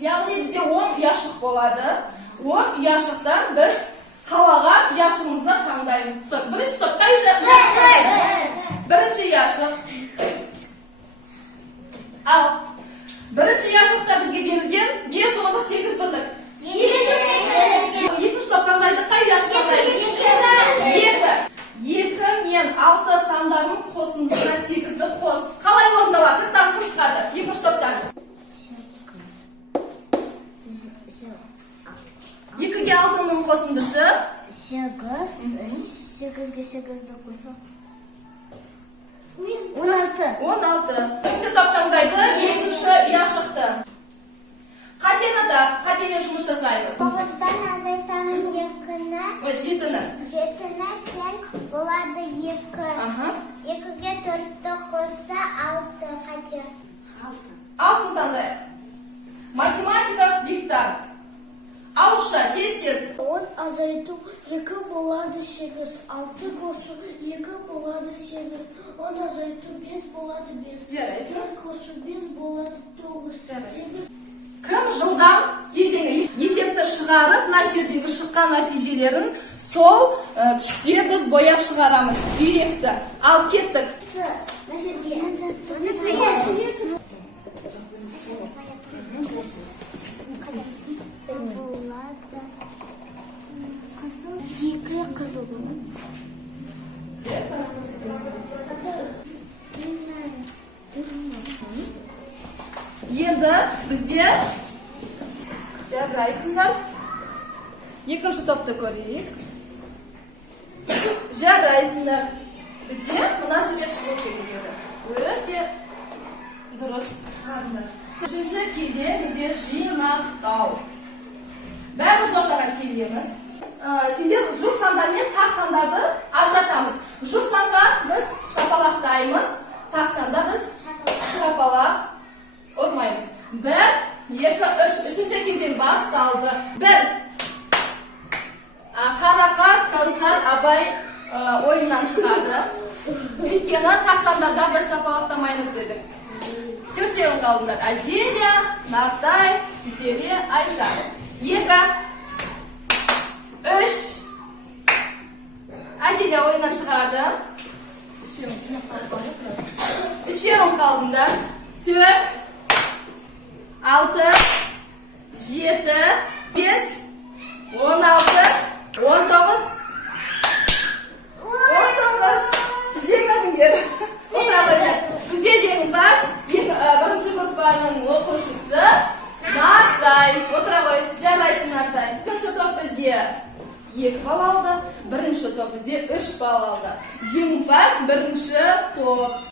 Яғни бізде 10 ұяшық болады. 10 ұяшықтан біз қалаған ұяшығымызды таңдаймыз. Бірінші топ қай жақ? Бірінші ұяшық. Ал бірінші ұяшықта бізге берілген 5 10 8 бірлік. Екінші топ таңдайды. Қай ұяшық таңдайды? 2 мен 6 сандарының қосындысына 8-ді қос. Қалай орындалады? Тақтан кім шығады? Екінші топтан. 2-ге 6-ның қосындысы 8, 8-ге 8-ді қосып 16. 16. Үшінші топ таңдайды. 5-ші ұяшықты. Қатені да, қатемен жұмыс жасаймыз. 9-дан азайтамыз 2-ні. 7-ні. 7-ні тең болады 2. 2-ге 4-ті қосса 6 қате. 6-ны таңдайық. Математика диктант. Ауызша, тез-тез. 10 азайту 2 болады 8. 6 қосу 2 болады 8. 10 азайту 5 болады 5. 4 қосу 5 болады 9. Кім жылдам кезеңі есепті шығарып, мына жердегі шыққан нәтижелерін сол түсте біз бояп шығарамыз. Үйректі. Ал кеттік. Екі қызыл болады. Енді бізде жарайсыңдар. Екінші топты көрейік. Жарайсыңдар. Бізде мына сурет шығу керек. Өте дұрыс шығарыңдар. Үшінші кезең бізде жинақтау. Бәріміз ортаға келеміз. Сендер жұп сандар мен тақ сандарды ажыратамыз. Жұп санға біз шапалақтаймыз, тақ санда біз шапалақ ұрмаймыз. 1, 2, 3. Үшінші кезең басталды. 1. Қарақат, Кәусар, Абай ойыннан шығады. Өйткені тақ сандарда біз шапалақтамаймыз дедік. 4-еуін қалдыңдар. Әделия, Нартай, Зере, Айша. 2, 3. Әделия ойыннан шығады. 3-еуін қалдыңдар. 4, 6, 7, 5, 16, 19. 19. Жеңілдіңдер. Бізде жеңімпаз бірінші группаның оқушысы Нартай. Отыра ғой, жарайсың Нартай. Бірінші топ бізде 2 балл алды, бірінші топ бізде 3 балл алды. Жеңімпаз бірінші топ.